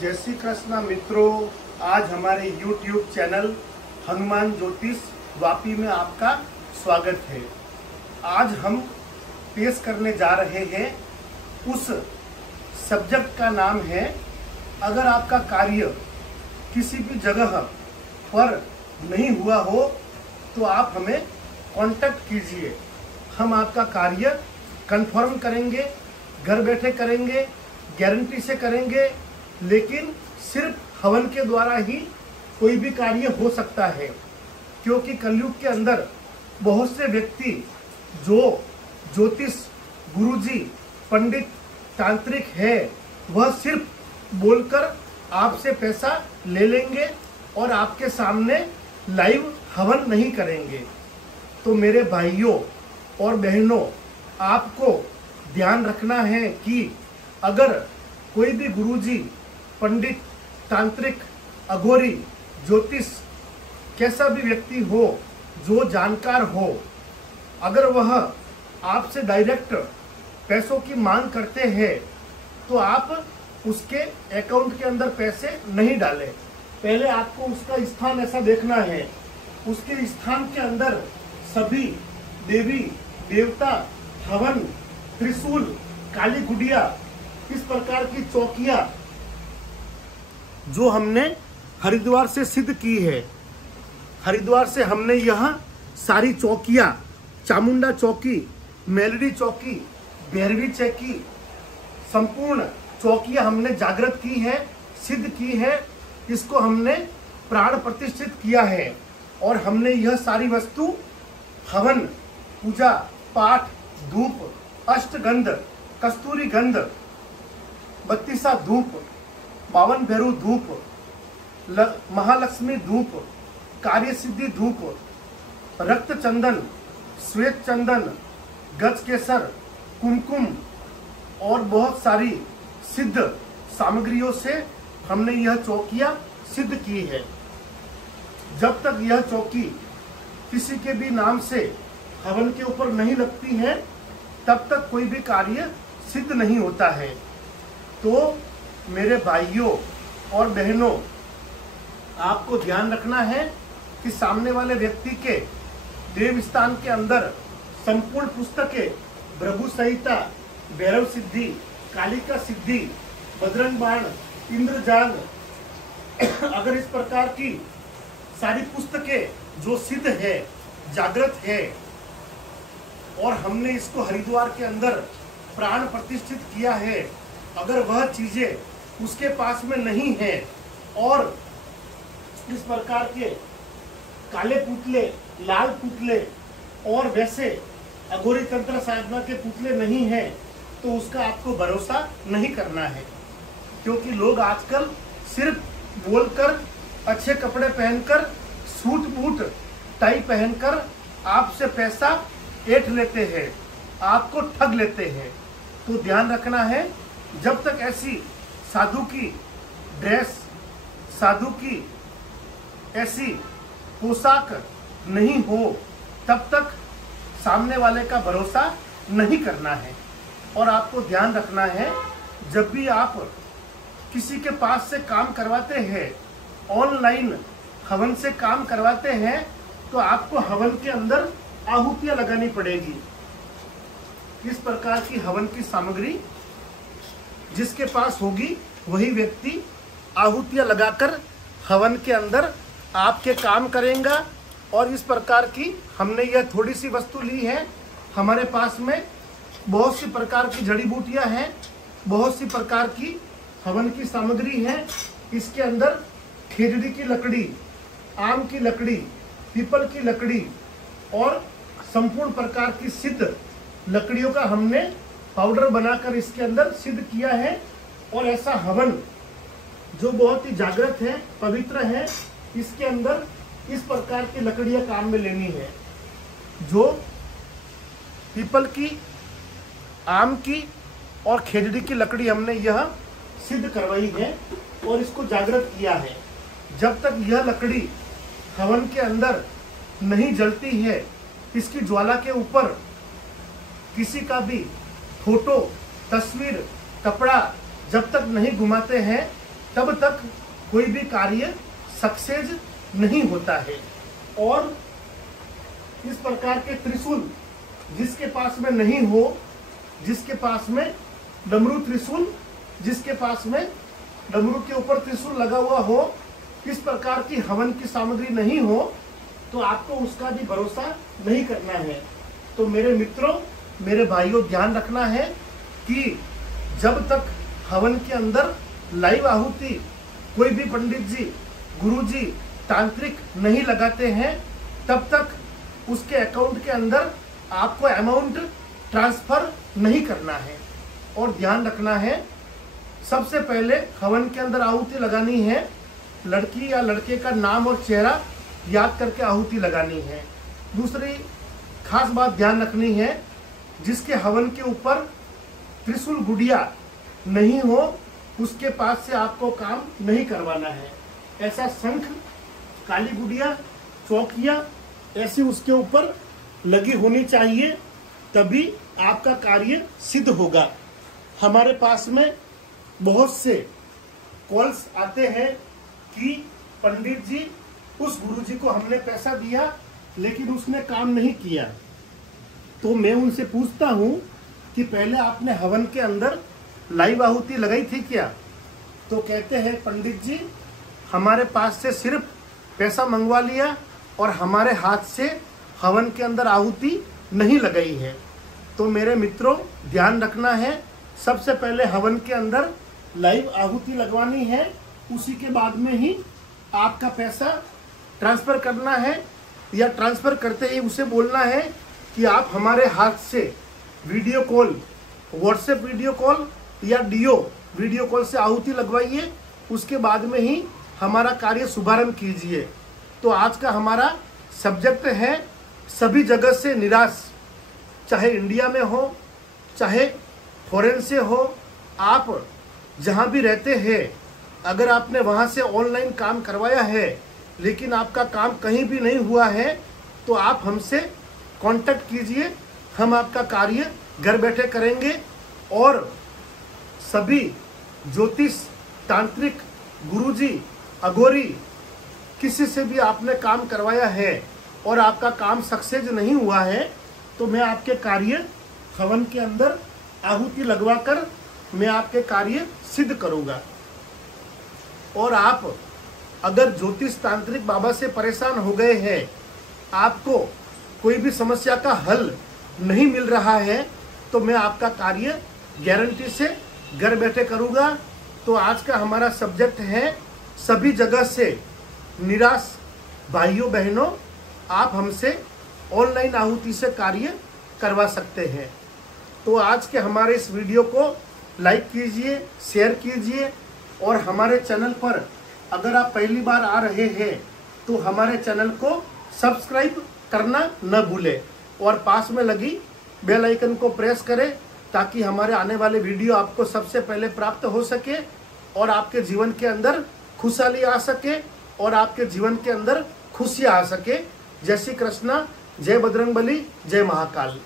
जय श्री कृष्णा मित्रों, आज हमारे YouTube चैनल हनुमान ज्योतिष वापी में आपका स्वागत है। आज हम पेश करने जा रहे हैं उस सब्जेक्ट का नाम है, अगर आपका कार्य किसी भी जगह पर नहीं हुआ हो तो आप हमें कांटेक्ट कीजिए। हम आपका कार्य कंफर्म करेंगे, घर बैठे करेंगे, गारंटी से करेंगे। लेकिन सिर्फ हवन के द्वारा ही कोई भी कार्य हो सकता है, क्योंकि कलयुग के अंदर बहुत से व्यक्ति जो ज्योतिष गुरुजी, पंडित, तांत्रिक है, वह सिर्फ बोलकर आपसे पैसा ले लेंगे और आपके सामने लाइव हवन नहीं करेंगे। तो मेरे भाइयों और बहनों, आपको ध्यान रखना है कि अगर कोई भी गुरुजी, पंडित, तांत्रिक, अघोरी, ज्योतिष, कैसा भी व्यक्ति हो जो जानकार हो, अगर वह आपसे डायरेक्ट पैसों की मांग करते हैं तो आप उसके अकाउंट के अंदर पैसे नहीं डालें। पहले आपको उसका स्थान ऐसा देखना है, उसके स्थान के अंदर सभी देवी देवता, हवन, त्रिशूल, काली गुड़िया, इस प्रकार की चौकियां जो हमने हरिद्वार से सिद्ध की है। हरिद्वार से हमने यह सारी चौकियां, चामुंडा चौकी, मेलडी चौकी, भैरवी चौकी, संपूर्ण चौकियां हमने जागृत की है, सिद्ध की है। इसको हमने प्राण प्रतिष्ठित किया है और हमने यह सारी वस्तु हवन, पूजा पाठ, धूप, अष्टगंध, कस्तूरी गंध, 32 धूप, 52 भैरू धूप, महालक्ष्मी धूप, कार्य सिद्धि धूप, रक्त चंदन, श्वेत चंदन, गज केसर, कुमकुम और बहुत सारी सिद्ध सामग्रियों से हमने यह चौकियां सिद्ध की है। जब तक यह चौकी किसी के भी नाम से हवन के ऊपर नहीं लगती है, तब तक कोई भी कार्य सिद्ध नहीं होता है। तो मेरे भाइयों और बहनों, आपको ध्यान रखना है कि सामने वाले व्यक्ति के देव स्थान के अंदर संपूर्ण पुस्तकें, भृगु संहिता, भैरव सिद्धि, कालिका सिद्धि, बजरंग बाण, इंद्रजाल, अगर इस प्रकार की सारी पुस्तकें जो सिद्ध है, जागृत है, और हमने इसको हरिद्वार के अंदर प्राण प्रतिष्ठित किया है, अगर वह चीजें उसके पास में नहीं है और इस प्रकार के काले पुतले, लाल पुतले और वैसे अघोरी तंत्र साधना के पुतले नहीं है, तो उसका आपको भरोसा नहीं करना है। क्योंकि लोग आजकल सिर्फ बोलकर, अच्छे कपड़े पहनकर, सूट बूट टाई पहनकर आपसे पैसा ऐंठ लेते हैं, आपको ठग लेते हैं। तो ध्यान रखना है, जब तक ऐसी साधु की ड्रेस, साधु की ऐसी पोशाक नहीं हो, तब तक सामने वाले का भरोसा नहीं करना है। और आपको ध्यान रखना है, जब भी आप किसी के पास से काम करवाते हैं, ऑनलाइन हवन से काम करवाते हैं, तो आपको हवन के अंदर आहुतियां लगानी पड़ेगी। इस प्रकार की हवन की सामग्री जिसके पास होगी वही व्यक्ति आहुतियां लगाकर हवन के अंदर आपके काम करेगा। और इस प्रकार की हमने यह थोड़ी सी वस्तु ली है। हमारे पास में बहुत सी प्रकार की जड़ी बूटियां हैं, बहुत सी प्रकार की हवन की सामग्री है। इसके अंदर खेजड़ी की लकड़ी, आम की लकड़ी, पीपल की लकड़ी और संपूर्ण प्रकार की सिद्ध लकड़ियों का हमने पाउडर बनाकर इसके अंदर सिद्ध किया है। और ऐसा हवन जो बहुत ही जागृत है, पवित्र है, इसके अंदर इस प्रकार की लकड़ियां काम में लेनी है, जो पीपल की, आम की और खेजड़ी की लकड़ी हमने यह सिद्ध करवाई है और इसको जागृत किया है। जब तक यह लकड़ी हवन के अंदर नहीं जलती है, इसकी ज्वाला के ऊपर किसी का भी फोटो, तस्वीर, कपड़ा जब तक नहीं घुमाते हैं, तब तक कोई भी कार्य सक्सेस नहीं होता है। और इस प्रकार के त्रिशूल जिसके पास में नहीं हो, जिसके पास में डमरू त्रिशूल, जिसके पास में डमरू के ऊपर त्रिशूल लगा हुआ हो, इस प्रकार की हवन की सामग्री नहीं हो, तो आपको उसका भी भरोसा नहीं करना है। तो मेरे मित्रों, मेरे भाइयों, ध्यान रखना है कि जब तक हवन के अंदर लाइव आहुति कोई भी पंडित जी, गुरु जी, तांत्रिक नहीं लगाते हैं, तब तक उसके अकाउंट के अंदर आपको अमाउंट ट्रांसफर नहीं करना है। और ध्यान रखना है, सबसे पहले हवन के अंदर आहुति लगानी है, लड़की या लड़के का नाम और चेहरा याद करके आहुति लगानी है। दूसरी खास बात ध्यान रखनी है, जिसके हवन के ऊपर त्रिशूल गुड़िया नहीं हो, उसके पास से आपको काम नहीं करवाना है। ऐसा शंख, काली गुड़िया, चौकिया ऐसी उसके ऊपर लगी होनी चाहिए, तभी आपका कार्य सिद्ध होगा। हमारे पास में बहुत से कॉल्स आते हैं कि पंडित जी, उस गुरु जी को हमने पैसा दिया लेकिन उसने काम नहीं किया। तो मैं उनसे पूछता हूं कि पहले आपने हवन के अंदर लाइव आहुति लगाई थी क्या? तो कहते हैं पंडित जी, हमारे पास से सिर्फ पैसा मंगवा लिया और हमारे हाथ से हवन के अंदर आहुति नहीं लगाई है। तो मेरे मित्रों, ध्यान रखना है, सबसे पहले हवन के अंदर लाइव आहुति लगवानी है, उसी के बाद में ही आपका पैसा ट्रांसफर करना है, या ट्रांसफर करते ही उसे बोलना है कि आप हमारे हाथ से video call, WhatsApp video call या डीओ वीडियो कॉल से आहुति लगवाइए, उसके बाद में ही हमारा कार्य शुभारंभ कीजिए। तो आज का हमारा सब्जेक्ट है सभी जगह से निराश, चाहे इंडिया में हो, चाहे फॉरेन से हो, आप जहां भी रहते हैं, अगर आपने वहां से ऑनलाइन काम करवाया है लेकिन आपका काम कहीं भी नहीं हुआ है, तो आप हमसे कांटेक्ट कीजिए, हम आपका कार्य घर बैठे करेंगे। और सभी ज्योतिष, तांत्रिक, गुरुजी, अघोरी, किसी से भी आपने काम करवाया है और आपका काम सक्सेस नहीं हुआ है, तो मैं आपके कार्य हवन के अंदर आहुति लगवाकर मैं आपके कार्य सिद्ध करूंगा। और आप अगर ज्योतिष, तांत्रिक बाबा से परेशान हो गए हैं, आपको कोई भी समस्या का हल नहीं मिल रहा है, तो मैं आपका कार्य गारंटी से घर बैठे करूंगा। तो आज का हमारा सब्जेक्ट है सभी जगह से निराश भाइयों बहनों, आप हमसे ऑनलाइन आहुति से कार्य करवा सकते हैं। तो आज के हमारे इस वीडियो को लाइक कीजिए, शेयर कीजिए, और हमारे चैनल पर अगर आप पहली बार आ रहे हैं तो हमारे चैनल को सब्सक्राइब करना न भूलें और पास में लगी बेल आइकन को प्रेस करें, ताकि हमारे आने वाले वीडियो आपको सबसे पहले प्राप्त हो सके और आपके जीवन के अंदर खुशहाली आ सके और आपके जीवन के अंदर खुशियाँ आ सके। जय श्री कृष्णा, जय बजरंगबली, जय महाकाल।